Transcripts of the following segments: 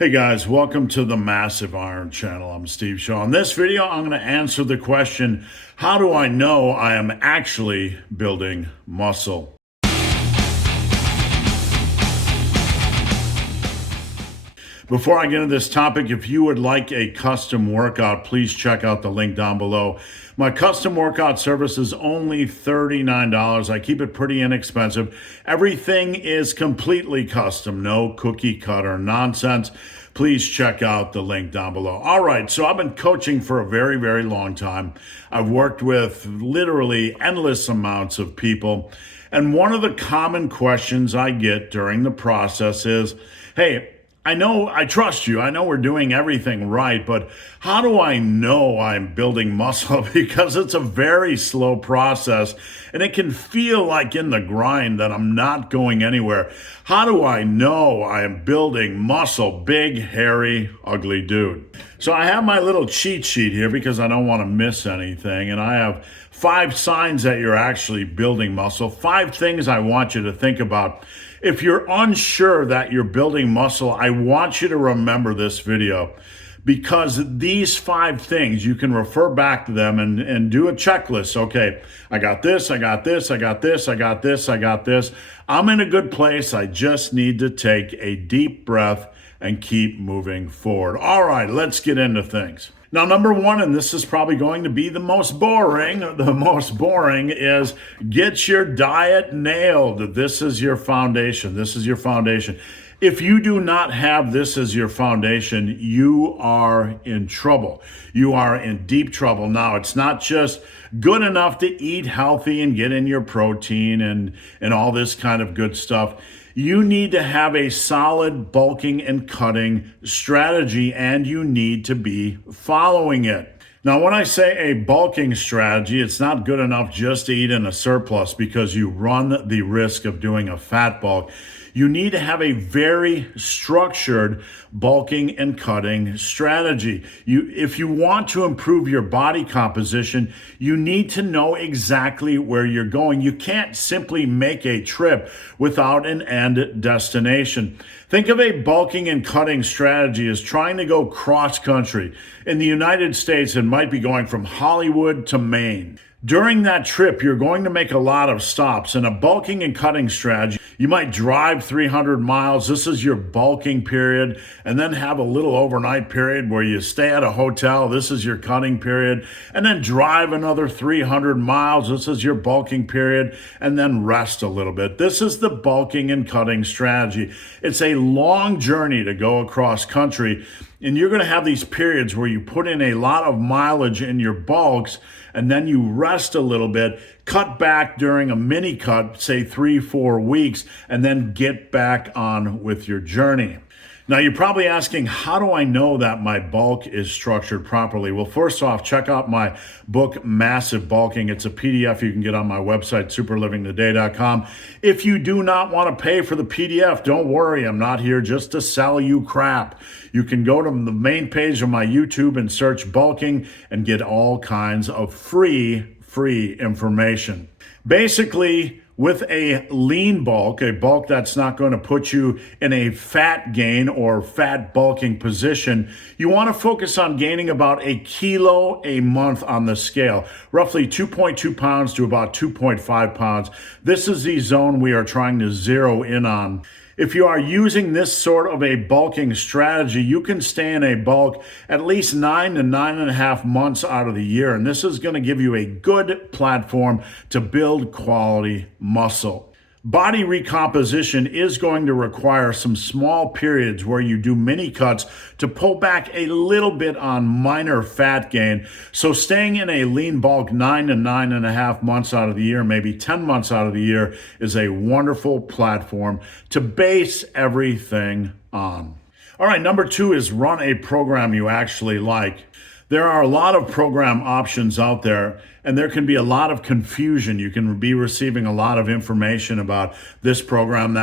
Hey guys, welcome to the Massive Iron Channel. I'm Steve Shaw. In this video, I'm going to answer the question, how do I know I am actually building muscle? Before I get into this topic, if you would like a custom workout, please check out the link down below. My custom workout service is only $39. I keep it pretty inexpensive. Everything is completely custom, no cookie cutter nonsense. Please check out the link down below. All right, so I've been coaching for a very, very long time. I've worked with literally endless amounts of people. And one of the common questions I get during the process is, hey, I know I trust you. I know we're doing everything right, but how do I know I'm building muscle? Because it's a very slow process and it can feel like in the grind that I'm not going anywhere. How do I know I am building muscle? Big, hairy, ugly dude. So I have my little cheat sheet here because I don't want to miss anything. And I have 5 signs that you're actually building muscle. 5 things I want you to think about. If you're unsure that you're building muscle, I want you to remember this video, because these 5 things, you can refer back to them and do a checklist. Okay, I got this, I got this, I got this, I got this, I got this. I'm in a good place. I just need to take a deep breath and keep moving forward. All right, let's get into things. Now, number 1, and this is probably going to be the most boring is get your diet nailed. This is your foundation. This is your foundation. If you do not have this as your foundation, you are in trouble. You are in deep trouble. Now, it's not just good enough to eat healthy and get in your protein and all this kind of good stuff. You need to have a solid bulking and cutting strategy, and you need to be following it. Now, when I say a bulking strategy, it's not good enough just to eat in a surplus, because you run the risk of doing a fat bulk. You need to have a very structured bulking and cutting strategy. If you want to improve your body composition, you need to know exactly where you're going. You can't simply make a trip without an end destination. Think of a bulking and cutting strategy as trying to go cross country. In the United States, it might be going from Hollywood to Maine. During that trip, you're going to make a lot of stops. In a bulking and cutting strategy, you might drive 300 miles. This is your bulking period, and then have a little overnight period where you stay at a hotel. This is your cutting period, and then drive another 300 miles. This is your bulking period, and then rest a little bit. This is the bulking and cutting strategy. It's a long journey to go across country, and you're going to have these periods where you put in a lot of mileage in your bulks, and then you rest a little bit, cut back during a mini cut, say 3-4 weeks, and then get back on with your journey. Now, you're probably asking, how do I know that my bulk is structured properly? Well, first off, check out my book, Massive Bulking. It's a PDF you can get on my website, superlivingtoday.com. If you do not want to pay for the PDF, don't worry. I'm not here just to sell you crap. You can go to the main page of my YouTube and search bulking and get all kinds of free information. Basically, with a lean bulk, a bulk that's not going to put you in a fat gain or fat bulking position, you want to focus on gaining about 1 kilo a month on the scale, roughly 2.2 pounds to about 2.5 pounds. This is the zone we are trying to zero in on. If you are using this sort of a bulking strategy, you can stay in a bulk at least 9 to 9.5 months out of the year. And this is going to give you a good platform to build quality muscle. Body recomposition is going to require some small periods where you do mini cuts to pull back a little bit on minor fat gain. So staying in a lean bulk 9 to 9.5 months out of the year, maybe 10 months out of the year, is a wonderful platform to base everything on. All right, number 2 is run a program you actually like. There are a lot of program options out there, and there can be a lot of confusion. You can be receiving a lot of information about this program,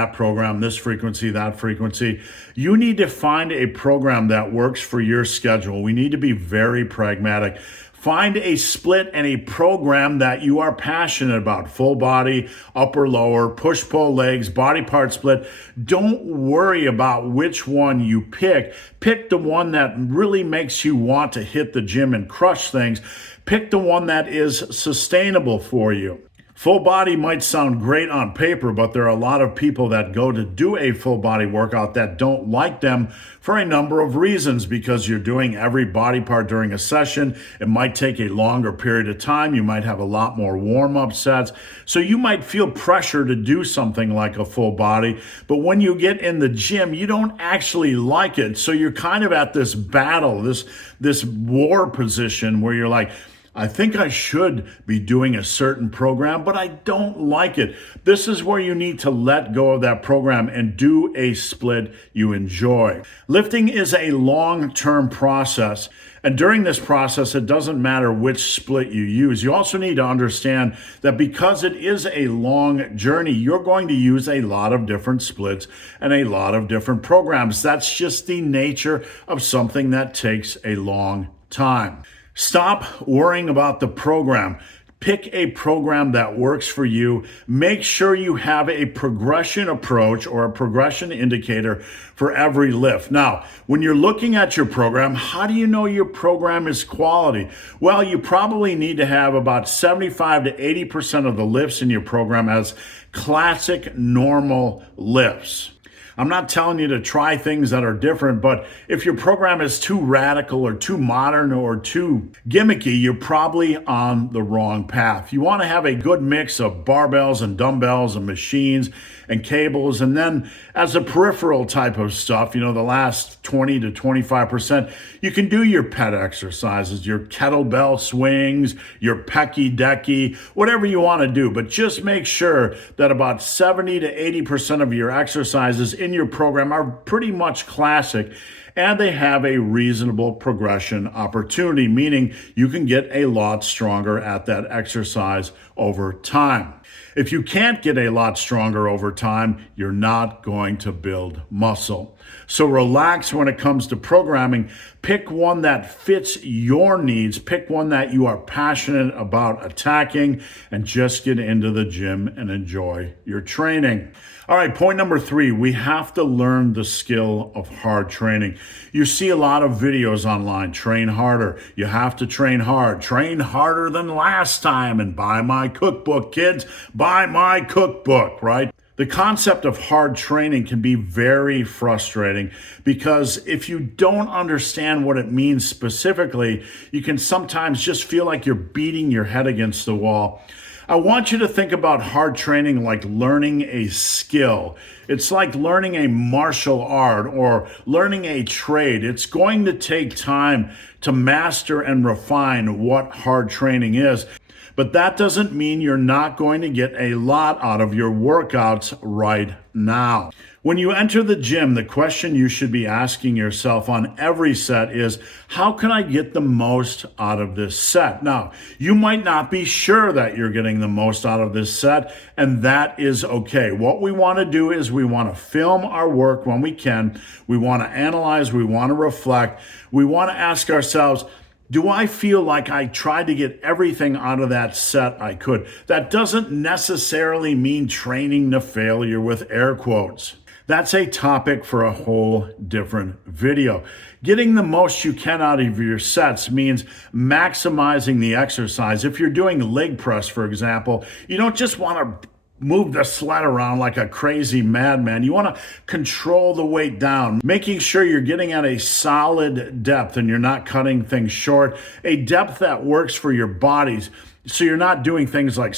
this frequency, that frequency. You need to find a program that works for your schedule. We need to be very pragmatic. Find a split and a program that you are passionate about. Full body, upper, lower, push-pull legs, body part split. Don't worry about which one you pick. Pick the one that really makes you want to hit the gym and crush things. Pick the one that is sustainable for you. Full body might sound great on paper, but there are a lot of people that go to do a full body workout that don't like them for a number of reasons, because you're doing every body part during a session. It might take a longer period of time. You might have a lot more warm-up sets. So you might feel pressure to do something like a full body, but when you get in the gym, you don't actually like it. So you're kind of at this battle, this war position where you're like, I think I should be doing a certain program, but I don't like it. This is where you need to let go of that program and do a split you enjoy. Lifting is a long-term process. And during this process, it doesn't matter which split you use. You also need to understand that because it is a long journey, you're going to use a lot of different splits and a lot of different programs. That's just the nature of something that takes a long time. Stop worrying about the program. Pick a program that works for you. Make sure you have a progression approach or a progression indicator for every lift. Now, when you're looking at your program, how do you know your program is quality? Well, you probably need to have about 75 to 80% of the lifts in your program as classic normal lifts. I'm not telling you to try things that are different, but if your program is too radical or too modern or too gimmicky, you're probably on the wrong path. You want to have a good mix of barbells and dumbbells and machines and cables, and then as a peripheral type of stuff, the last 20 to 25%, you can do your pet exercises, your kettlebell swings, your pecky decky, whatever you want to do, but just make sure that about 70 to 80% of your exercises in your program are pretty much classic, and they have a reasonable progression opportunity, meaning you can get a lot stronger at that exercise over time. If you can't get a lot stronger over time, you're not going to build muscle. So relax when it comes to programming. Pick one that fits your needs. Pick one that you are passionate about attacking, and just get into the gym and enjoy your training. All right, point number 3, we have to learn the skill of hard training. You see a lot of videos online, train harder. You have to train hard. Train harder than last time, and buy my cookbook, kids. Buy my cookbook, right? The concept of hard training can be very frustrating, because if you don't understand what it means specifically, you can sometimes just feel like you're beating your head against the wall. I want you to think about hard training like learning a skill. It's like learning a martial art or learning a trade. It's going to take time to master and refine what hard training is. But that doesn't mean you're not going to get a lot out of your workouts right now. When you enter the gym, the question you should be asking yourself on every set is, how can I get the most out of this set? Now, you might not be sure that you're getting the most out of this set, and that is okay. What we want to do is we want to film our work when we can. We want to analyze. We want to reflect. We want to ask ourselves, do I feel like I tried to get everything out of that set I could? That doesn't necessarily mean training to failure with air quotes. That's a topic for a whole different video. Getting the most you can out of your sets means maximizing the exercise. If you're doing leg press, for example, you don't just want to move the sled around like a crazy madman. You want to control the weight down, making sure you're getting at a solid depth and you're not cutting things short, a depth that works for your bodies. So you're not doing things like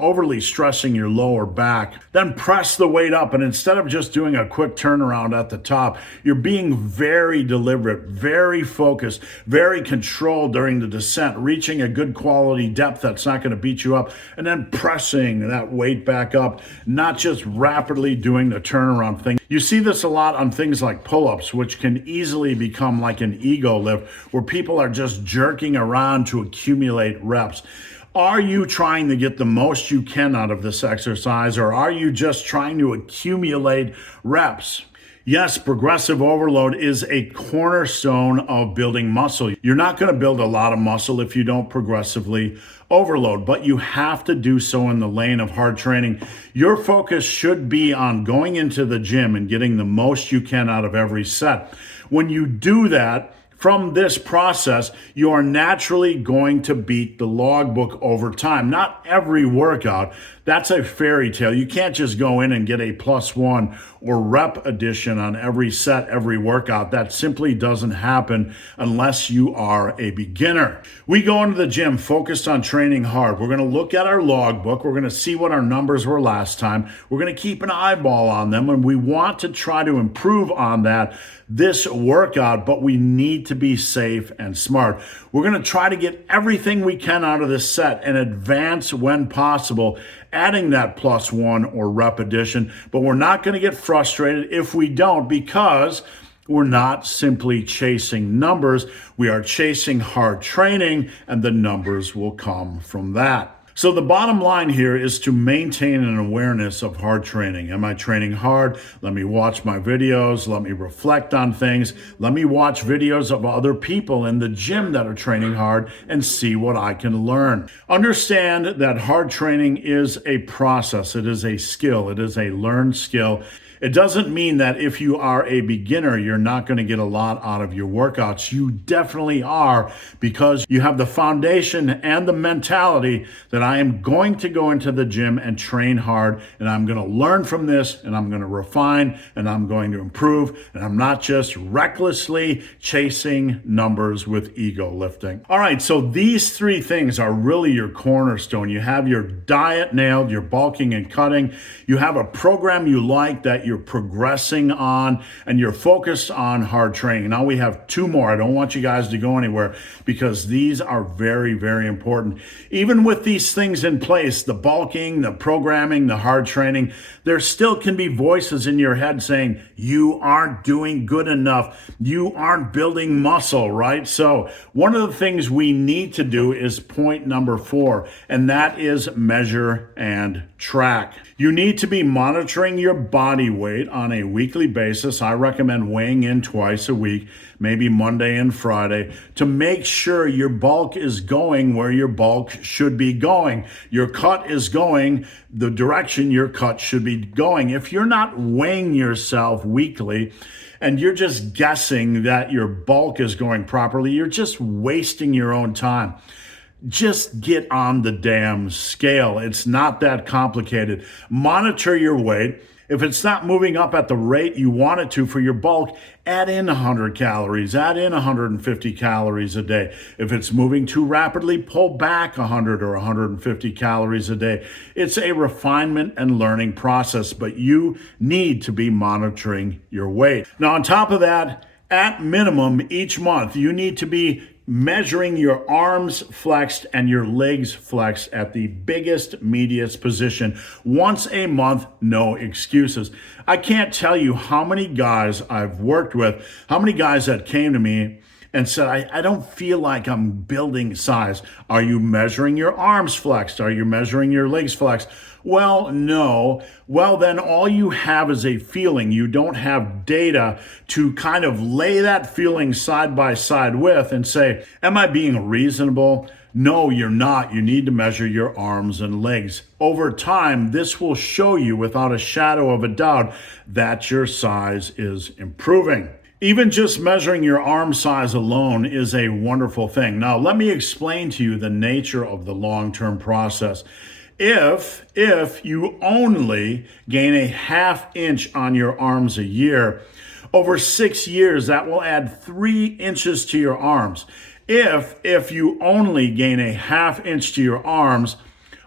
overly stressing your lower back. Then press the weight up, and instead of just doing a quick turnaround at the top, you're being very deliberate, very focused, very controlled during the descent, reaching a good quality depth that's not going to beat you up, and then pressing that weight back up, not just rapidly doing the turnaround thing. You see this a lot on things like pull-ups, which can easily become like an ego lift, where people are just jerking around to accumulate reps. Are you trying to get the most you can out of this exercise, or are you just trying to accumulate reps? Yes, progressive overload is a cornerstone of building muscle. You're not going to build a lot of muscle if you don't progressively overload, but you have to do so in the lane of hard training. Your focus should be on going into the gym and getting the most you can out of every set. When you do that, from this process, you are naturally going to beat the logbook over time. Not every workout. That's a fairy tale. You can't just go in and get a +1 or rep addition on every set, every workout. That simply doesn't happen unless you are a beginner. We go into the gym focused on training hard. We're going to look at our logbook. We're going to see what our numbers were last time. We're going to keep an eyeball on them, and we want to try to improve on that this workout, but we need to be safe and smart. We're going to try to get everything we can out of this set and advance when possible, adding that +1 or rep addition, but we're not going to get frustrated if we don't, because we're not simply chasing numbers. We are chasing hard training, and the numbers will come from that. So the bottom line here is to maintain an awareness of hard training. Am I training hard? Let me watch my videos. Let me reflect on things. Let me watch videos of other people in the gym that are training hard and see what I can learn. Understand that hard training is a process. It is a skill. It is a learned skill. It doesn't mean that if you are a beginner, you're not going to get a lot out of your workouts. You definitely are, because you have the foundation and the mentality that I am going to go into the gym and train hard, and I'm going to learn from this, and I'm going to refine, and I'm going to improve, and I'm not just recklessly chasing numbers with ego lifting. All right, so these three things are really your cornerstone. You have your diet nailed, your bulking and cutting. You have a program you like that you're progressing on, and you're focused on hard training. Now we have two more. I don't want you guys to go anywhere, because these are very, very important. Even with these things in place, the bulking, the programming, the hard training, there still can be voices in your head saying, you aren't doing good enough. You aren't building muscle, right? So one of the things we need to do is point number 4, and that is measure and track. You need to be monitoring your body weight on a weekly basis. I recommend weighing in twice a week, maybe Monday and Friday, to make sure your bulk is going where your bulk should be going. Your cut is going the direction your cut should be going. If you're not weighing yourself weekly, and you're just guessing that your bulk is going properly, you're just wasting your own time. Just get on the damn scale. It's not that complicated. Monitor your weight. If it's not moving up at the rate you want it to for your bulk, add in 100 calories, add in 150 calories a day. If it's moving too rapidly, pull back 100 or 150 calories a day. It's a refinement and learning process, but you need to be monitoring your weight. Now, on top of that, at minimum, each month, you need to be measuring your arms flexed and your legs flexed at the biggest, meatiest position once a month, no excuses. I can't tell you how many guys I've worked with, how many guys that came to me and said, I don't feel like I'm building size. Are you measuring your arms flexed? Are you measuring your legs flexed? Well, no. Well, then all you have is a feeling. You don't have data to kind of lay that feeling side by side with and say, am I being reasonable? No, you're not. You need to measure your arms and legs. Over time, this will show you without a shadow of a doubt that your size is improving. Even just measuring your arm size alone is a wonderful thing. Now, let me explain to you the nature of the long-term process. If you only gain a ½ inch on your arms a year, over 6 years, that will add 3 inches to your arms. If you only gain a ½ inch to your arms,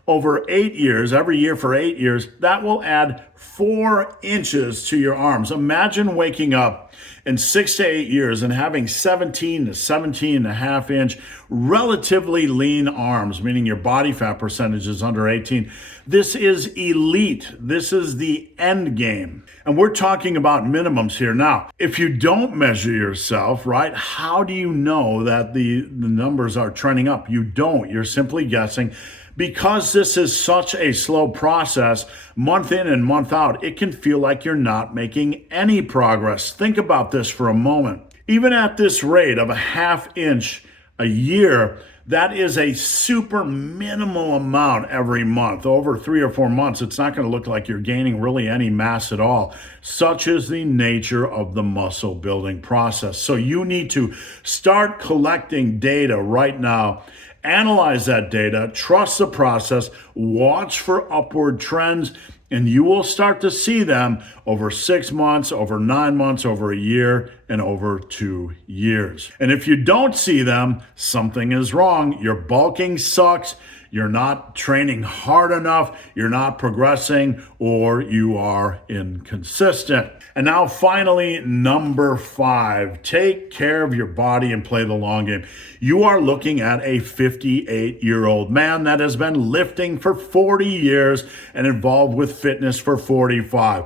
over 8 years, every year for 8 years, that will add 4 inches to your arms. Imagine waking up in 6 to 8 years and having 17 to 17.5 inch relatively lean arms, meaning your body fat percentage is under 18. This is elite. This is the end game. And we're talking about minimums here. Now, if you don't measure yourself, right, how do you know that the numbers are trending up? You don't. You're simply guessing. Because this is such a slow process, month in and month out, it can feel like you're not making any progress. Think about this for a moment. Even at this rate of a ½ inch a year, that is a super minimal amount every month. Over 3 or 4 months, it's not going to look like you're gaining really any mass at all. Such is the nature of the muscle building process. So you need to start collecting data right now. Analyze that data, trust the process, watch for upward trends, and you will start to see them over 6 months, over 9 months, over a year, and over 2 years. And if you don't see them, something is wrong. Your bulking sucks. You're not training hard enough, you're not progressing, or you are inconsistent. And now finally, number 5, take care of your body and play the long game. You are looking at a 58-year-old man that has been lifting for 40 years and involved with fitness for 45.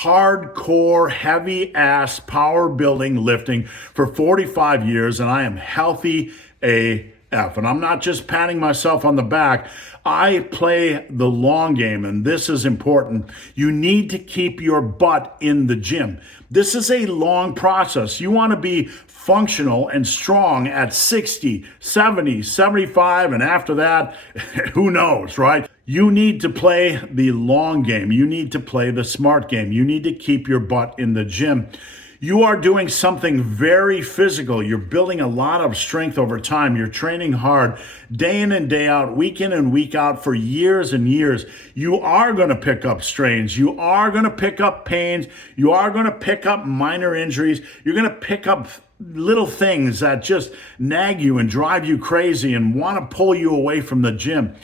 Hardcore, heavy ass power building lifting for 45 years, and I am healthy AF. And I'm not just patting myself on the back. I play the long game, and this is important. You need to keep your butt in the gym. This is a long process. You want to be functional and strong at 60, 70, 75, and after that, who knows, right? You need to play the long game. You need to play the smart game. You need to keep your butt in the gym. You are doing something very physical. You're building a lot of strength over time. You're training hard day in and day out, week in and week out for years and years. You are going to pick up strains. You are going to pick up pains. You are going to pick up minor injuries. You're going to pick up little things that just nag you and drive you crazy and want to pull you away from the gym.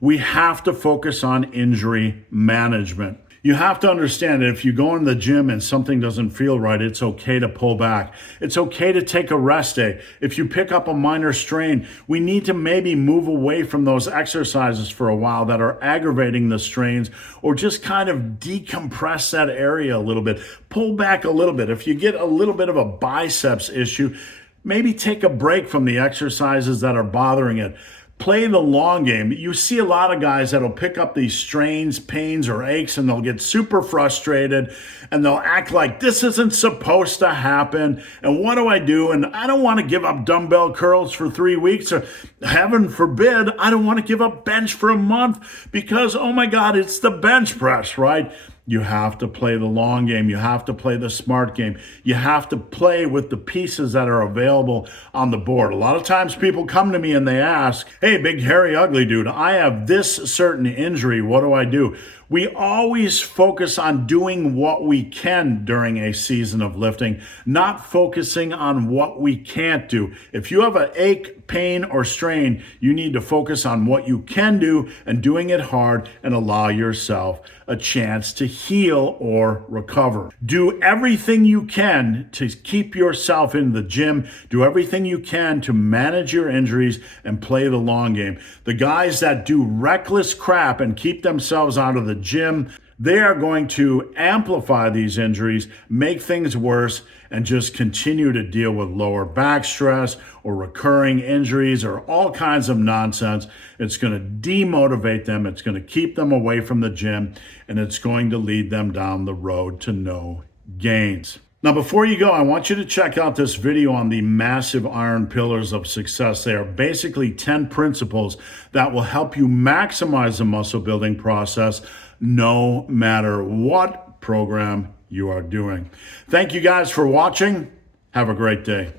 We have to focus on injury management. You have to understand that if you go in the gym and something doesn't feel right, it's okay to pull back. It's okay to take a rest day. If you pick up a minor strain, we need to maybe move away from those exercises for a while that are aggravating the strains, or just kind of decompress that area a little bit. Pull back a little bit. If you get a little bit of a biceps issue, maybe take a break from the exercises that are bothering it. Play the long game. You see a lot of guys that'll pick up these strains, pains, or aches, and they'll get super frustrated, and they'll act like this isn't supposed to happen, and what do I do? And I don't want to give up dumbbell curls for 3 weeks, or heaven forbid, I don't want to give up bench for a month because, oh my God, it's the bench press, right? You have to play the long game. You have to play the smart game. You have to play with the pieces that are available on the board. A lot of times people come to me and they ask, hey, big, hairy, ugly dude, I have this certain injury. What do I do? We always focus on doing what we can during a season of lifting, not focusing on what we can't do. If you have an ache, pain, or strain, you need to focus on what you can do and doing it hard, and allow yourself a chance to heal or recover. Do everything you can to keep yourself in the gym. Do everything you can to manage your injuries and play the long game. The guys that do reckless crap and keep themselves out of the gym, they are going to amplify these injuries, make things worse, and just continue to deal with lower back stress or recurring injuries or all kinds of nonsense. It's going to demotivate them. It's going to keep them away from the gym, and it's going to lead them down the road to no gains. Now, before you go, I want you to check out this video on the massive iron pillars of success. They are basically 10 principles that will help you maximize the muscle building process no matter what program you are doing. Thank you guys for watching. Have a great day.